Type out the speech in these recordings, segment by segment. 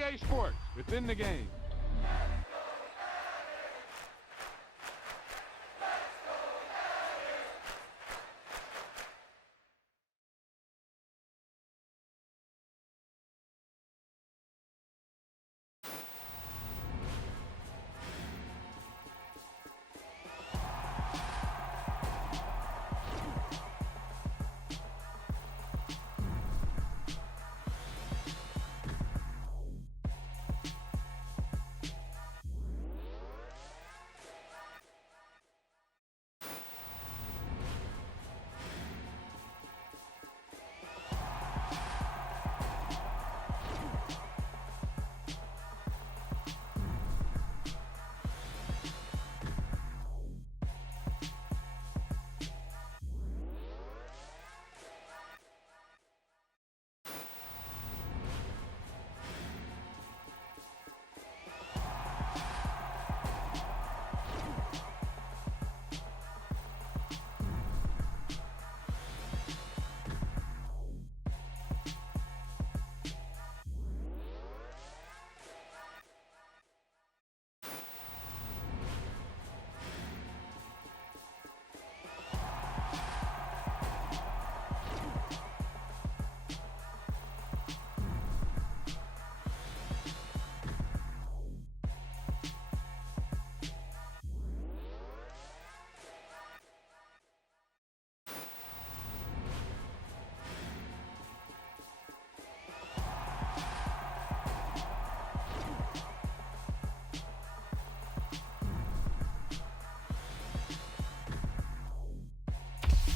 EA Sports, within the game.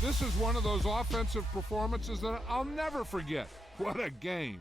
This is one of those offensive performances that I'll never forget. What a game.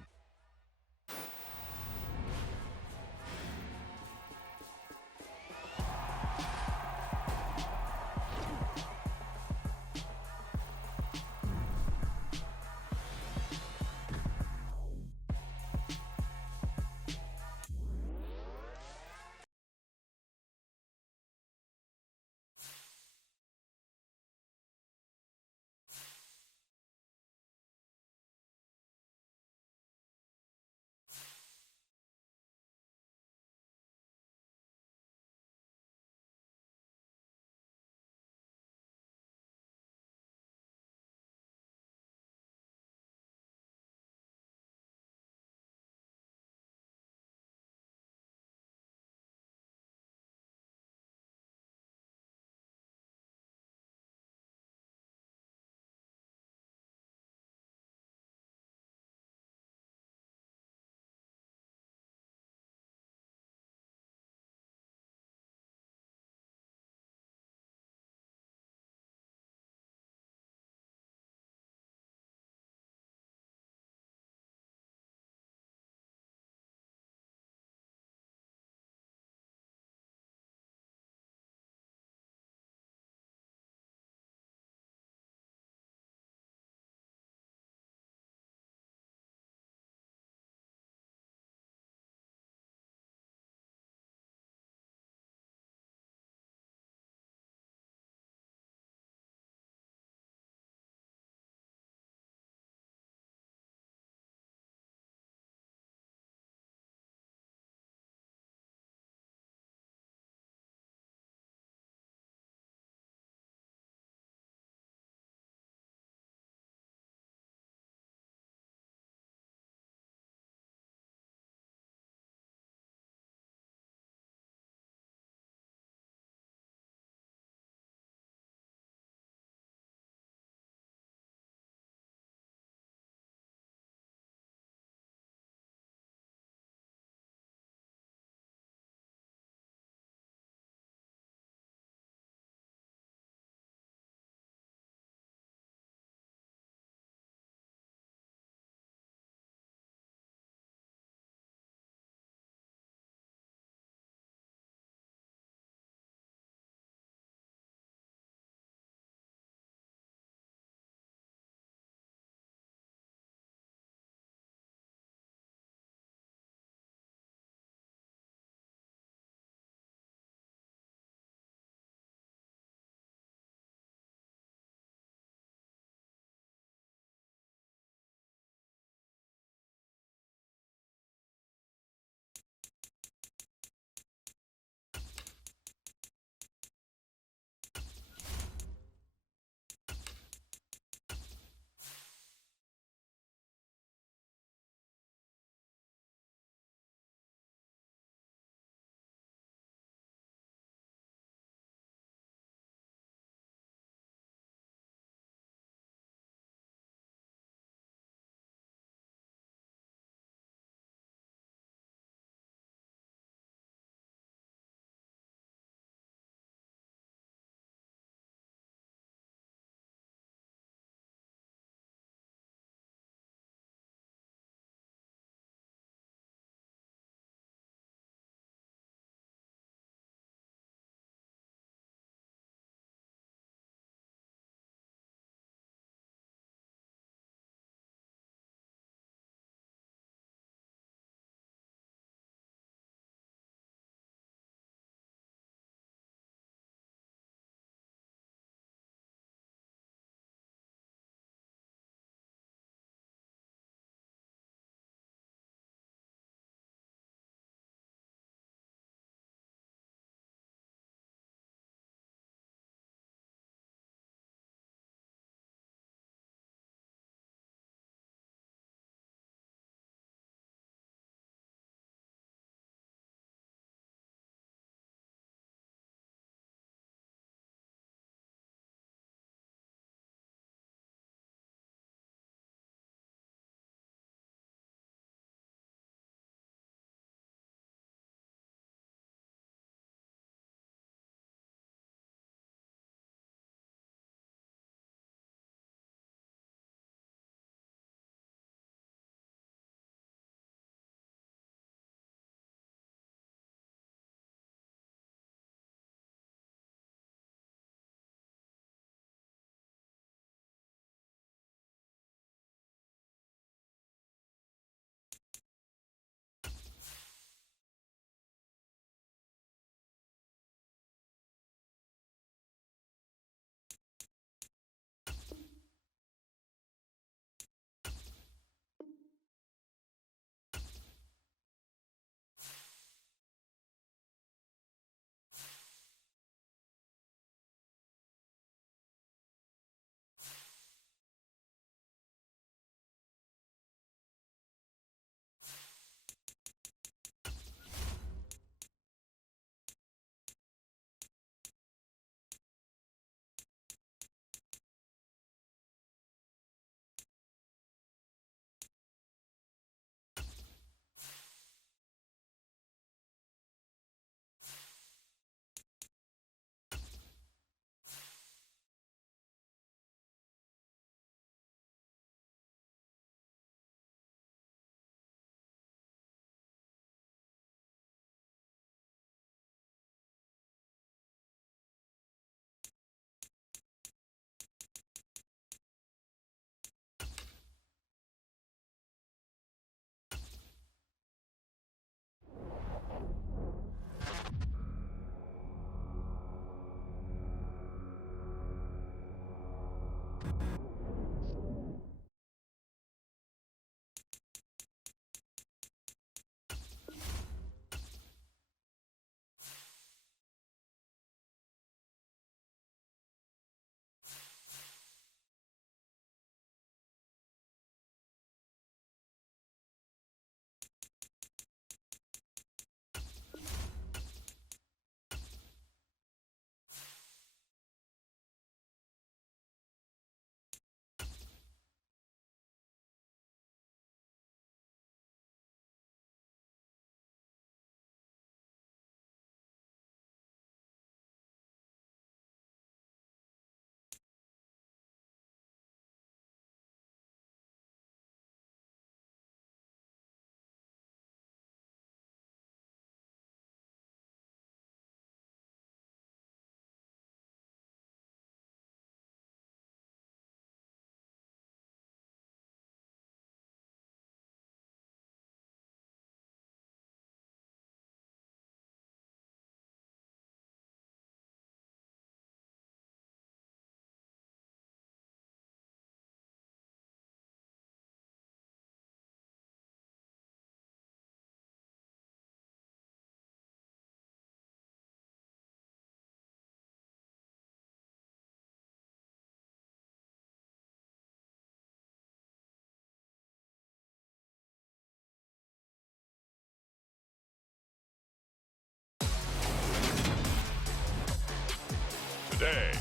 Tuesday.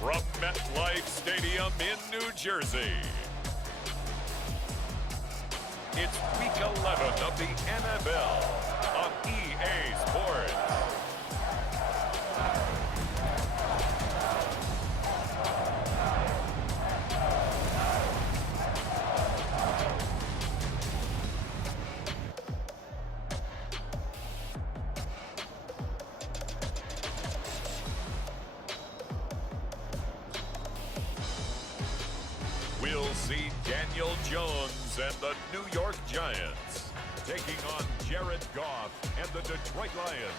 From MetLife Stadium in New Jersey, it's Week 11 of the NFL on EA Sports. We'll see Daniel Jones and the New York Giants taking on Jared Goff and the Detroit Lions.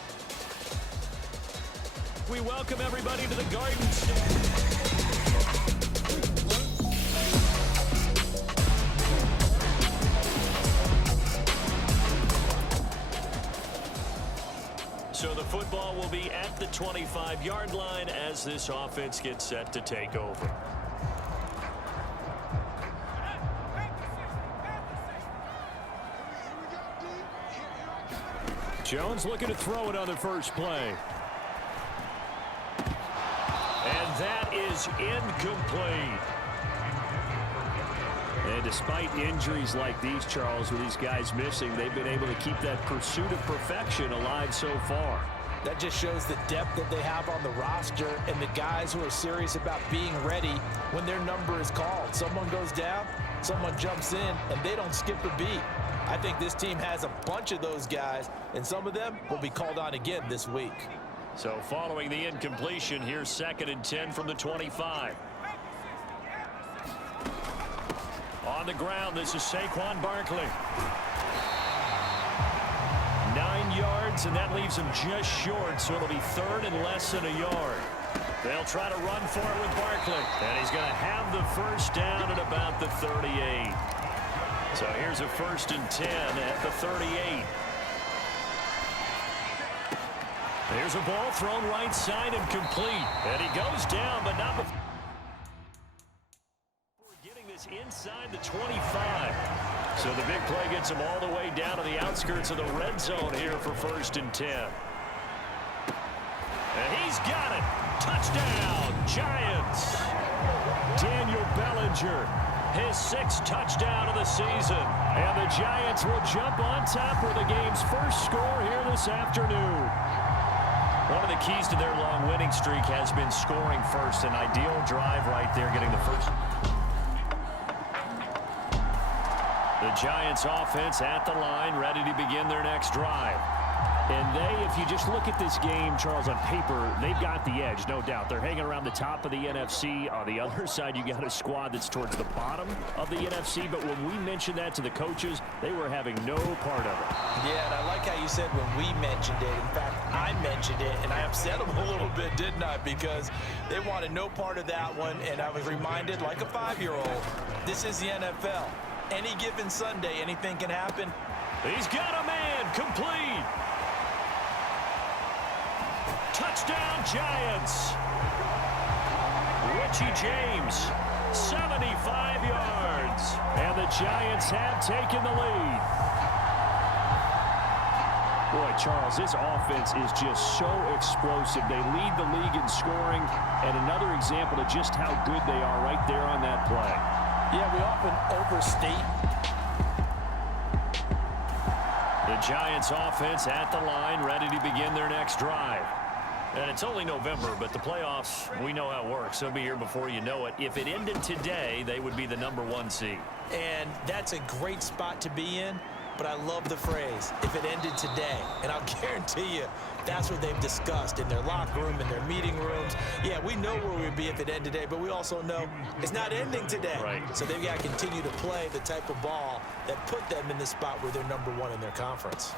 We welcome everybody to the Garden State. So the football will be at the 25-yard line as this offense gets set to take over. Jones looking to throw it on the first play. And that is incomplete. And despite injuries like these, Charles, with these guys missing, they've been able to keep that pursuit of perfection alive so far. That just shows the depth that they have on the roster and the guys who are serious about being ready when their number is called. Someone goes down, someone jumps in, and they don't skip a beat. I think this team has a bunch of those guys, and some of them will be called on again this week. So following the incompletion, here's 2nd and 10 from the 25. On the ground, this is Saquon Barkley. 9 yards, and that leaves him just short, so it'll be 3rd and less than a yard. They'll try to run for it with Barkley, and he's going to have the first down at about the 38. So here's a 1st and 10 at the 38. There's a ball thrown right side and complete. And he goes down, but not before getting this inside the 25. So the big play gets him all the way down to the outskirts of the red zone here for 1st and 10. And he's got it. Touchdown, Giants. Daniel Bellinger, his 6th touchdown of the season. And the Giants will jump on top for the game's first score here this afternoon. One of the keys to their long winning streak has been scoring first. An ideal drive right there, getting the first. The Giants offense at the line, ready to begin their next drive. And they, if you just look at this game, Charles, on paper, they've got the edge, no doubt. They're hanging around the top of the NFC. On the other side, you got a squad that's towards the bottom of the NFC. But when we mentioned that to the coaches, they were having no part of it. Yeah, and I like how you said when we mentioned it. In fact, I mentioned it, and I upset them a little bit, didn't I? Because they wanted no part of that one, and I was reminded, like a 5-year-old, this is the NFL. Any given Sunday, anything can happen. He's got a man, complete. Touchdown, Giants. Richie James, 75 yards. And the Giants have taken the lead. Boy, Charles, this offense is just so explosive. They lead the league in scoring, and another example of just how good they are right there on that play. Yeah, we often overstate. The Giants offense at the line, ready to begin their next drive. And it's only November, but the playoffs, we know how it works. They'll be here before you know it. If it ended today, they would be the #1 seed. And that's a great spot to be in, but I love the phrase, if it ended today. And I'll guarantee you, that's what they've discussed in their locker room, in their meeting rooms. Yeah, we know where we'd be if it ended today, but we also know it's not ending today. Right. So they've got to continue to play the type of ball that put them in the spot where they're #1 in their conference.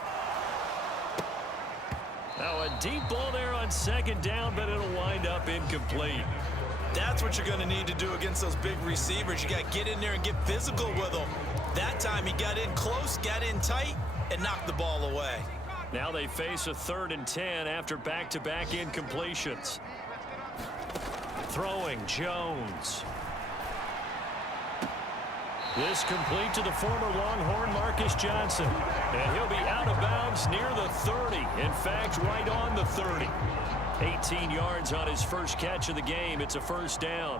Now a deep ball there on 2nd down, but it'll wind up incomplete. That's what you're going to need to do against those big receivers. You got to get in there and get physical with them. That time he got in close, got in tight, and knocked the ball away. Now they face a 3rd and 10 after back-to-back incompletions. Throwing, Jones. This complete to the former Longhorn Marcus Johnson. And he'll be out of bounds near the 30. In fact, right on the 30. 18 yards on his first catch of the game. It's a first down.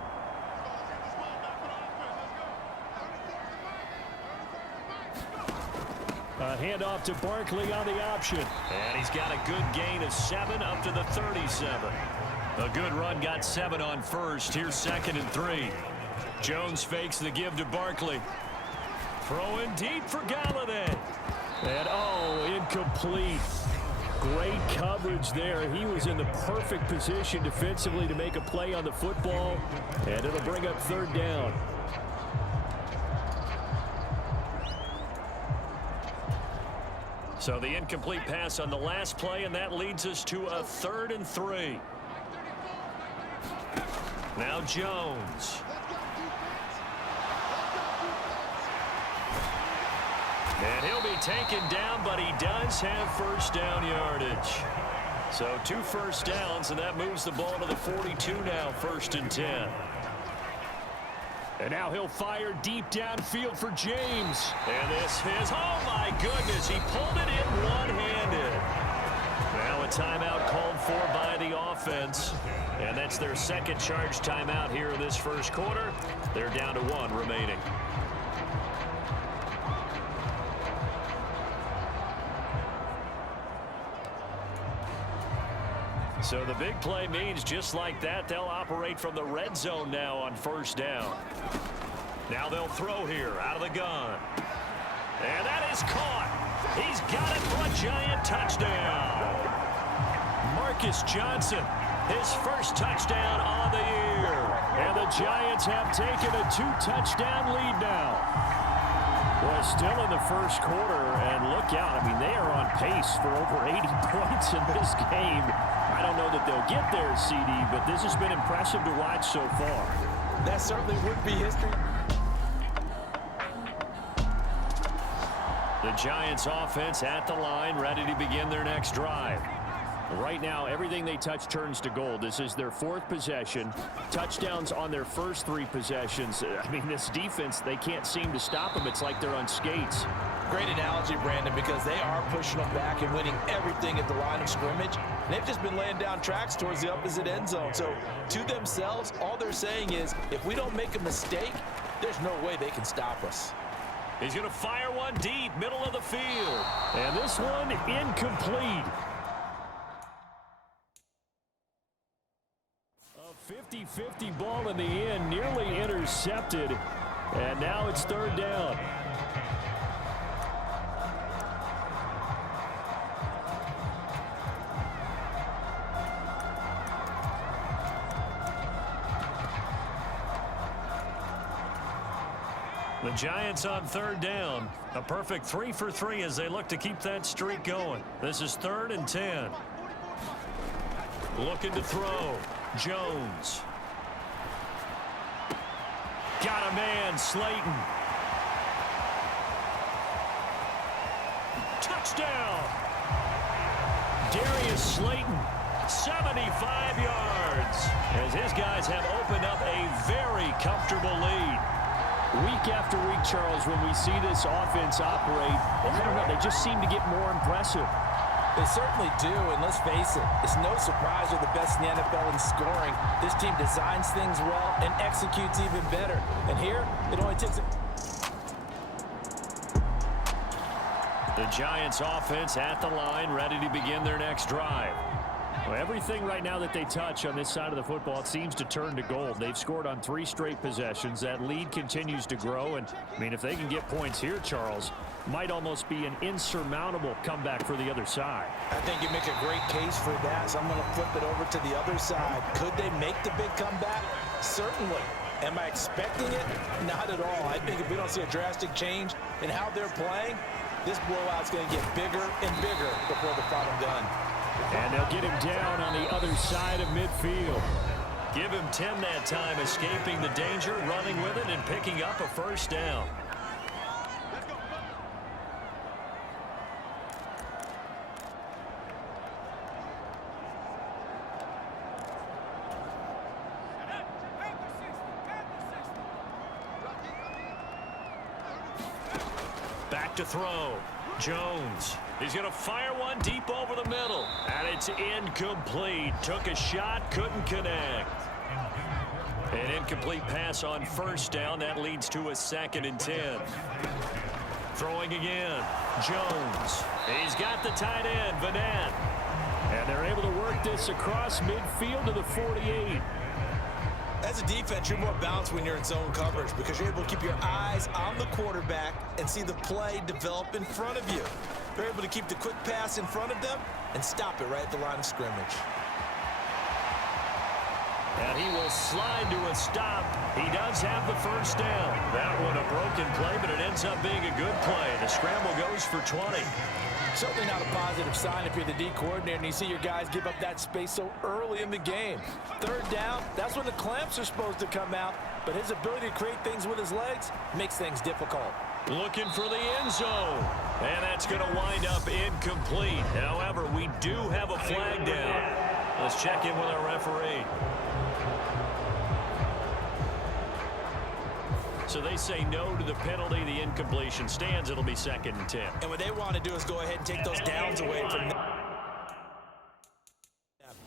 A handoff to Barkley on the option. And he's got a good gain of 7 up to the 37. A good run, got 7 on first. Here's 2nd and 3. Jones fakes the give to Barkley. Throwing deep for Galladay. And, oh, incomplete. Great coverage there. He was in the perfect position defensively to make a play on the football. And it'll bring up 3rd down. So the incomplete pass on the last play, and that leads us to a 3rd and 3. Now Jones. And he'll be taken down, but he does have first down yardage. So 2 first downs, and that moves the ball to the 42 now, 1st and 10. And now he'll fire deep downfield for James. And this is, oh my goodness, he pulled it in one-handed. Now a timeout called for by the offense. And that's their 2nd charge timeout here in this first quarter. They're down to 1 remaining. So the big play means just like that, they'll operate from the red zone now on 1st down. Now they'll throw here out of the gun. And that is caught. He's got it for a giant touchdown. Marcus Johnson, his first touchdown on the year. And the Giants have taken a 2-touchdown lead now. Well, still in the first quarter, and look out. I mean, they are on pace for over 80 points in this game. I don't know that they'll get there, CD, but this has been impressive to watch so far. That certainly would be history. The Giants offense at the line, ready to begin their next drive. Right now, everything they touch turns to gold. This is their 4th possession. Touchdowns on their first 3 possessions. I mean, this defense, they can't seem to stop them. It's like they're on skates. Great analogy, Brandon, because they are pushing them back and winning everything at the line of scrimmage. They've just been laying down tracks towards the opposite end zone. So, to themselves, all they're saying is, if we don't make a mistake, there's no way they can stop us. He's going to fire one deep, middle of the field. And this one incomplete. A 50-50 ball in the end, nearly intercepted. And now it's 3rd down. The Giants on 3rd down. A perfect 3 for 3 as they look to keep that streak going. This is 3rd and 10. Looking to throw. Jones. Got a man, Slayton. Touchdown. Darius Slayton, 75 yards. As his guys have opened up a very comfortable lead. Week after week, Charles, when we see this offense operate, I don't know, they just seem to get more impressive. They certainly do, and let's face it, it's no surprise they're the best in the NFL in scoring. This team designs things well and executes even better. And here, it only takes The Giants offense at the line, ready to begin their next drive. Well, everything right now that they touch on this side of the football, it seems to turn to gold. They've scored on 3 straight possessions. That lead continues to grow. And, I mean, if they can get points here, Charles, might almost be an insurmountable comeback for the other side. I think you make a great case for that, so I'm going to flip it over to the other side. Could they make the big comeback? Certainly. Am I expecting it? Not at all. I think if we don't see a drastic change in how they're playing, this blowout's going to get bigger and bigger before the final gun. And they'll get him down on the other side of midfield. Give him 10 that time, escaping the danger, running with it, and picking up a first down. back to throw. Jones. He's going to fire one deep over the middle. And it's incomplete. Took a shot, couldn't connect. An incomplete pass on first down. That leads to a 2nd and 10. Throwing again. Jones. He's got the tight end, Vanette. And they're able to work this across midfield to the 48. As a defense, you're more balanced when you're in zone coverage because you're able to keep your eyes on the quarterback and see the play develop in front of you. You're able to keep the quick pass in front of them and stop it right at the line of scrimmage. And he will slide to a stop. He does have the first down. That one a broken play, but it ends up being a good play. The scramble goes for 20. Certainly not a positive sign if you're the D coordinator and you see your guys give up that space so early in the game. 3rd down, that's when the clamps are supposed to come out, but his ability to create things with his legs makes things difficult. Looking for the end zone. And that's going to wind up incomplete. However, we do have a flag down. Let's check in with our referee. So they say no to the penalty. The incompletion stands. It'll be 2nd and 10. And what they want to do is go ahead and take those downs away from them.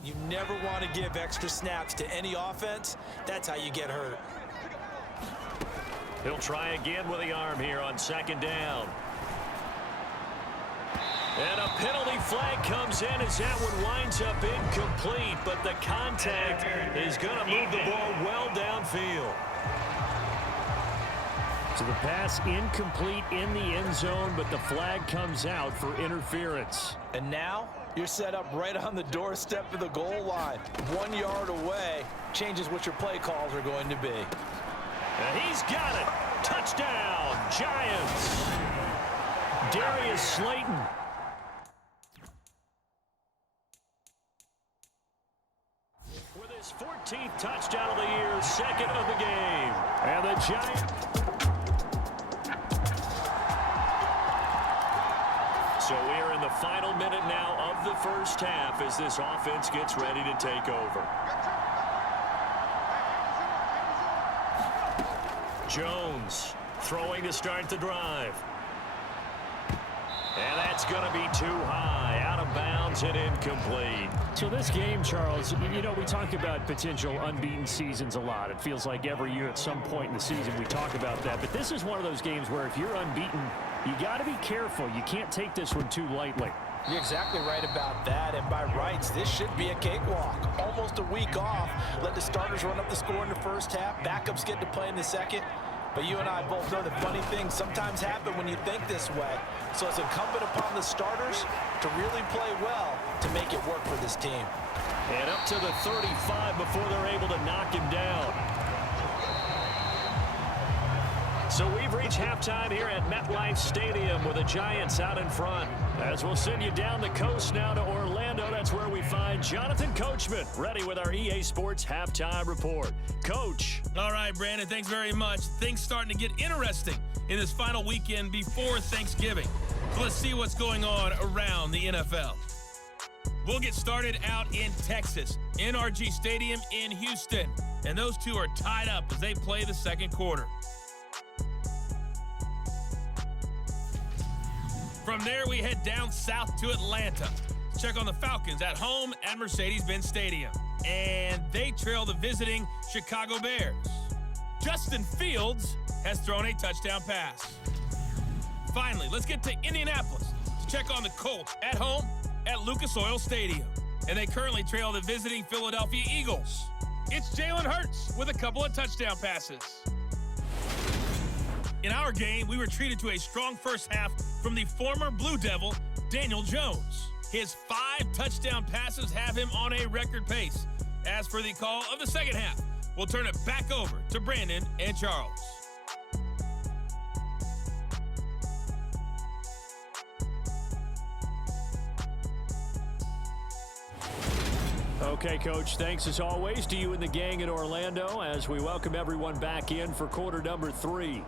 You never want to give extra snaps to any offense. That's how you get hurt. He'll try again with the arm here on 2nd down. And a penalty flag comes in as that one winds up incomplete. But the contact is going to move the ball well downfield. So the pass incomplete in the end zone, but the flag comes out for interference. And now you're set up right on the doorstep of the goal line. 1 yard away changes what your play calls are going to be. And he's got it. Touchdown, Giants. Darius Slayton. With his 14th touchdown of the year, 2nd of the game. And the Giants. So we're in the final minute now of the first half as this offense gets ready to take over. Jones throwing to start the drive. And that's going to be too high, out of bounds and incomplete. So this game, Charles, you know, we talk about potential unbeaten seasons a lot. It feels like every year at some point in the season we talk about that. But this is one of those games where if you're unbeaten, you got to be careful. You can't take this one too lightly. You're exactly right about that, and by rights, this should be a cakewalk. Almost a week off. Let the starters run up the score in the first half. Backups get to play in the second. But you and I both know that funny things sometimes happen when you think this way. So it's incumbent upon the starters to really play well to make it work for this team. And up to the 35 before they're able to knock him down. So we've reached halftime here at MetLife Stadium with the Giants out in front. As we'll send you down the coast now to Orlando, that's where we find Jonathan Coachman ready with our EA Sports Halftime Report. Coach. All right, Brandon, thanks very much. Things starting to get interesting in this final weekend before Thanksgiving. So let's see what's going on around the NFL. We'll get started out in Texas, NRG Stadium in Houston. And those two are tied up as they play the second quarter. From there, we head down south to Atlanta. Check on the Falcons at home at Mercedes-Benz Stadium. And they trail the visiting Chicago Bears. Justin Fields has thrown a touchdown pass. Finally, let's get to Indianapolis to check on the Colts at home at Lucas Oil Stadium. And they currently trail the visiting Philadelphia Eagles. It's Jalen Hurts with a couple of touchdown passes. In our game, we were treated to a strong first half from the former Blue Devil, Daniel Jones. His 5 touchdown passes have him on a record pace. As for the call of the second half, we'll turn it back over to Brandon and Charles. Okay, Coach, thanks as always to you and the gang in Orlando as we welcome everyone back in for quarter number 3.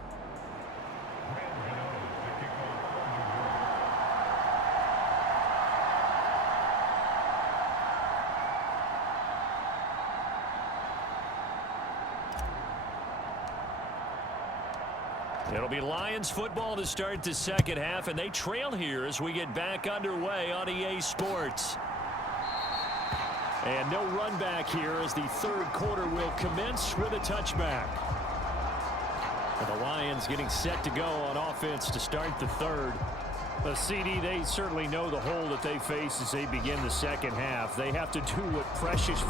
It'll be Lions football to start the second half, and they trail here as we get back underway on EA Sports. And no run back here as the third quarter will commence with a touchback. And the Lions getting set to go on offense to start the third. The CD, they certainly know the hole that they face as they begin the second half. They have to do what precious.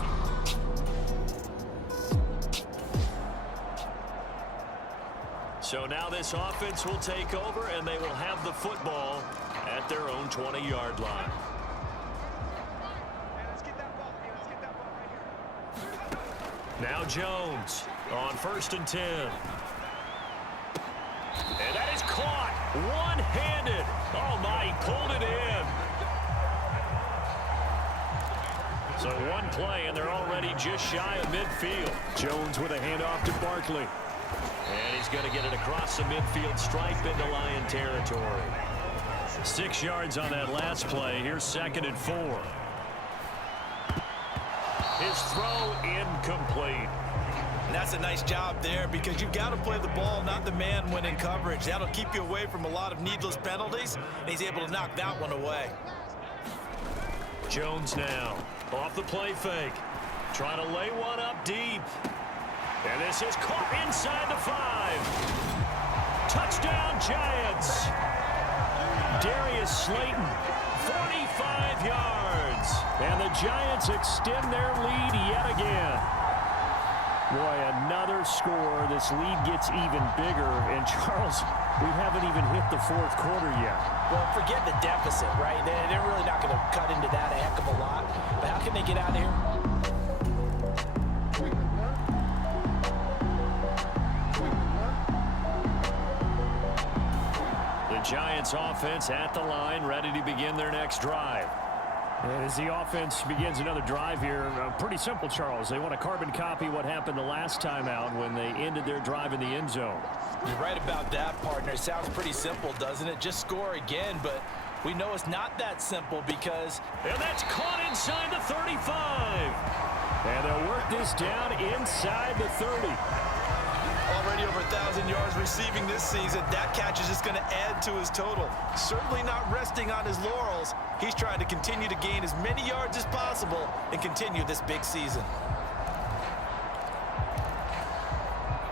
So now this offense will take over, and they will have the football at their own 20-yard line. Now Jones on 1st and 10. And that is caught one-handed. Oh, my, he pulled it in. So one play, and they're already just shy of midfield. Jones with a handoff to Barkley. And he's going to get it across the midfield stripe into Lion territory. 6 yards on that last play. Here's 2nd and 4. His throw incomplete. And that's a nice job there because you've got to play the ball, not the man when in coverage. That'll keep you away from a lot of needless penalties, and he's able to knock that one away. Jones now off the play fake. Trying to lay one up deep. And this is caught inside the 5. Touchdown, Giants. Darius Slayton, 45 yards. And the Giants extend their lead yet again. Boy, another score. This lead gets even bigger. And, Charles, we haven't even hit the fourth quarter yet. Well, forget the deficit, right? They're really not going to cut into that a heck of a lot. But how can they get out of here? The Giants offense at the line, ready to begin their next drive. And as the offense begins another drive here, pretty simple, Charles. They want to carbon copy what happened the last time out when they ended their drive in the end zone. You're right about that, partner. It sounds pretty simple, doesn't it? Just score again, but we know it's not that simple because... And that's caught inside the 35. And they'll work this down inside the 30. Already over 1,000 yards receiving this season. That catch is just going to add to his total. Certainly not resting on his laurels. He's trying to continue to gain as many yards as possible and continue this big season.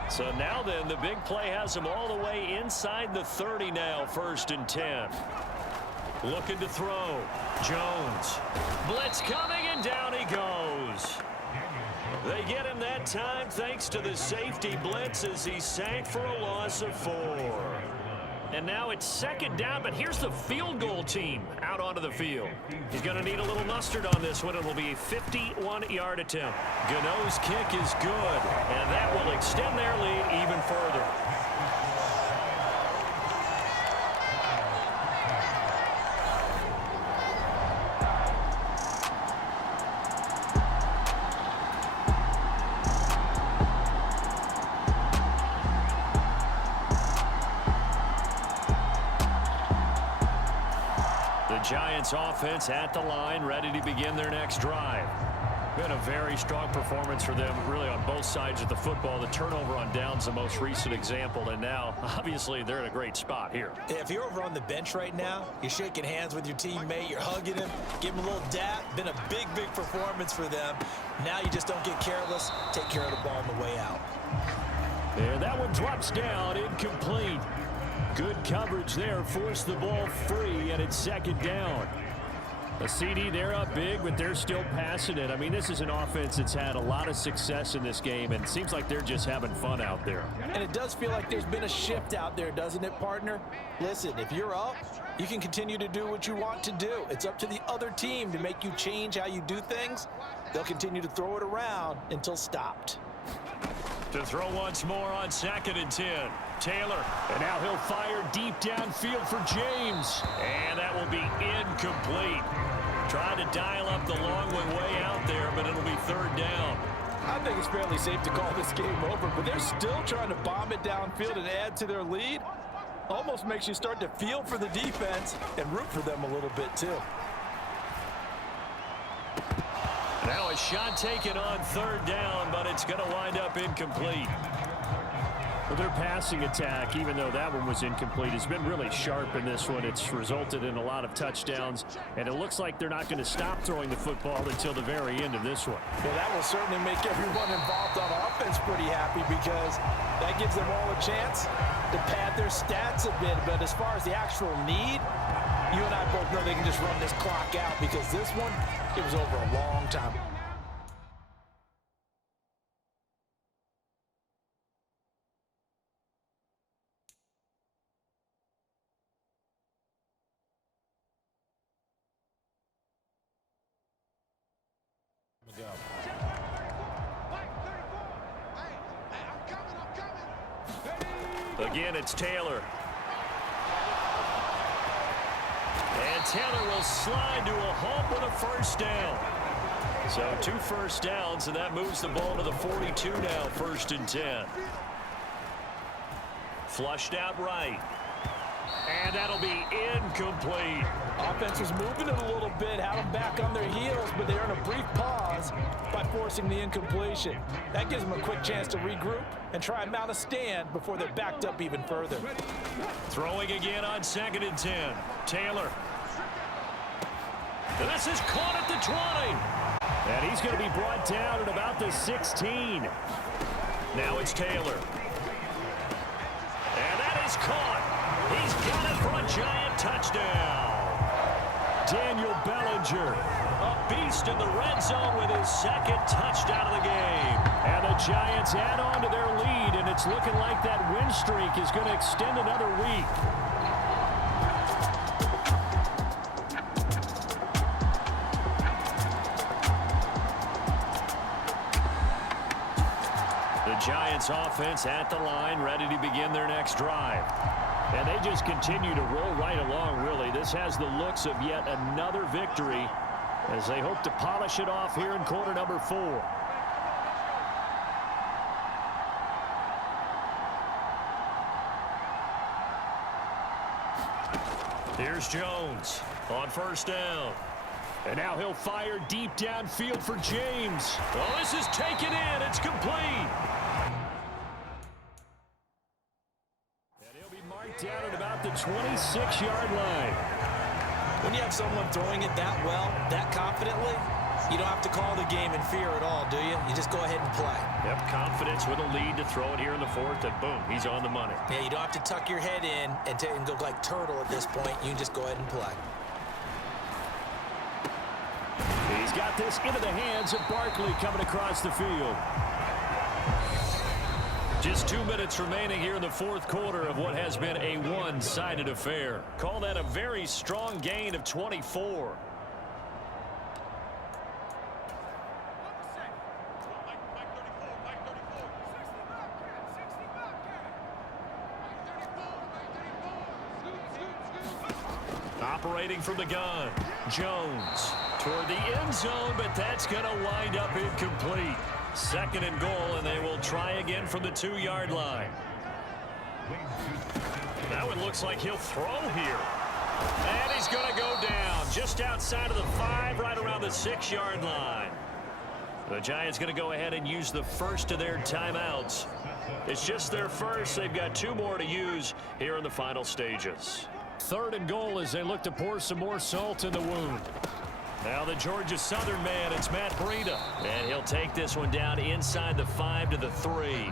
So now then, the big play has him all the way inside the 30 now, 1st and 10. Looking to throw. Jones. Blitz coming, and down he goes. They get him that time thanks to the safety blitz as he sank for a loss of 4. And now it's 2nd down, but here's the field goal team out onto the field. He's going to need a little mustard on this one. It will be a 51-yard attempt. Gano's kick is good, and that will extend their lead even further. Giants offense at the line, ready to begin their next drive. Been a very strong performance for them, really, on both sides of the football. The turnover on downs, the most recent example, and now, obviously, they're in a great spot here. Yeah, if you're over on the bench right now, you're shaking hands with your teammate, you're hugging him, give him a little dap. Been a big, big performance for them. Now you just don't get careless. Take care of the ball on the way out. And that one drops down, incomplete. Good coverage there, forced the ball free, and it's 2nd down. A CD, they're up big, but they're still passing it. I mean, this is an offense that's had a lot of success in this game, and it seems like they're just having fun out there. And it does feel like there's been a shift out there, doesn't it, partner? Listen, if you're up, you can continue to do what you want to do. It's up to the other team to make you change how you do things. They'll continue to throw it around until stopped. To throw once more on 2nd and 10. Taylor, and now he'll fire deep downfield for James. And that will be incomplete. Trying to dial up the long one way out there, but it'll be 3rd down. I think it's fairly safe to call this game over, but they're still trying to bomb it downfield and add to their lead. Almost makes you start to feel for the defense and root for them a little bit, too. Now a shot taken on 3rd down, but it's going to wind up incomplete. Well, their passing attack, even though that one was incomplete, has been really sharp in this one. It's resulted in a lot of touchdowns, and it looks like they're not going to stop throwing the football until the very end of this one. Well, that will certainly make everyone involved on offense pretty happy because that gives them all a chance to pad their stats a bit. But as far as the actual need, you and I both know they can just run this clock out because this one, it was over a long time. Again, it's Taylor. And Taylor will slide to a halt with a first down. So 2 first downs, and that moves the ball to the 42 now, 1st and 10. Flushed out right. And that'll be incomplete. Offense was moving it a little bit, had them back on their heels, but they earn a brief pause by forcing the incompletion. That gives them a quick chance to regroup and try and mount a stand before they're backed up even further. Throwing again on 2nd and 10. Taylor. And this is caught at the 20. And he's going to be brought down at about the 16. Now it's Taylor. And that is caught. He's got it for a Giant touchdown. Daniel Bellinger, a beast in the red zone with his 2nd touchdown of the game. And the Giants add on to their lead, and it's looking like that win streak is going to extend another week. The Giants offense at the line, ready to begin their next drive. And they just continue to roll right along, really. This has the looks of yet another victory as they hope to polish it off here in quarter number 4. Here's Jones on 1st down. And now he'll fire deep downfield for James. Oh, this is taken in. It's complete. Down at about the 26-yard line. When you have someone throwing it that well, that confidently, you don't have to call the game in fear at all, do you? You just go ahead and play. Yep, confidence with a lead to throw it here in the 4th, and boom, he's on the money. Yeah, you don't have to tuck your head in and go like turtle at this point. You can just go ahead and play. He's got this into the hands of Barkley coming across the field. Just 2 minutes remaining here in the 4th quarter of what has been a one-sided affair. Call that a very strong gain of 24. Operating from the gun, Jones toward the end zone, but that's going to wind up incomplete. 2nd and goal, and they will try again from the 2-yard line. That one looks like he'll throw here. And he's going to go down just outside of the 5, right around the 6-yard line. The Giants going to go ahead and use the first of their timeouts. It's just their first. They've got 2 more to use here in the final stages. 3rd and goal as they look to pour some more salt in the wound. Now the Georgia Southern man, it's Matt Breida. And he'll take this one down inside the 5 to the 3.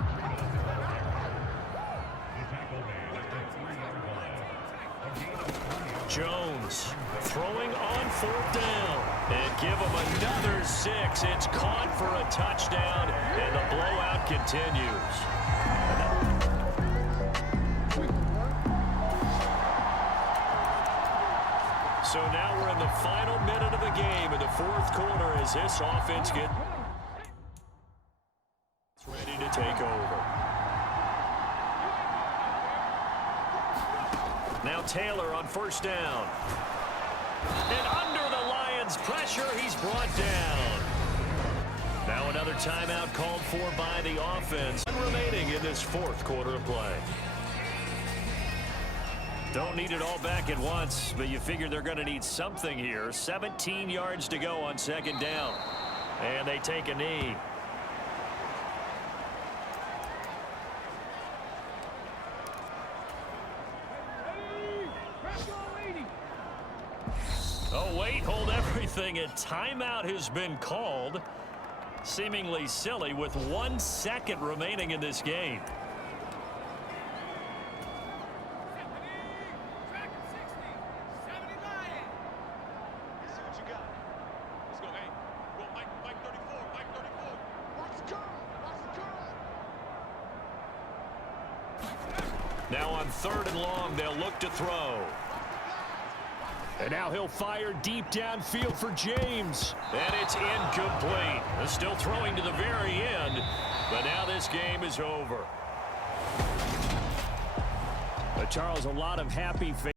Jones throwing on 4th down. And give him another 6. It's caught for a touchdown, and the blowout continues. So now we're in the final minute of the game in the 4th quarter as this offense gets ready to take over. Now Taylor on 1st down. And under the Lions' pressure, he's brought down. Now another timeout called for by the offense. Remaining in this 4th quarter of play. Don't need it all back at once, but you figure they're going to need something here. 17 yards to go on 2nd down. And they take a knee. Oh, wait, hold everything. A timeout has been called. Seemingly silly with 1 second remaining in this game. Now on 3rd and long, they'll look to throw. And now he'll fire deep downfield for James. And it's incomplete. They're still throwing to the very end, but now this game is over. But Charles, a lot of happy fans.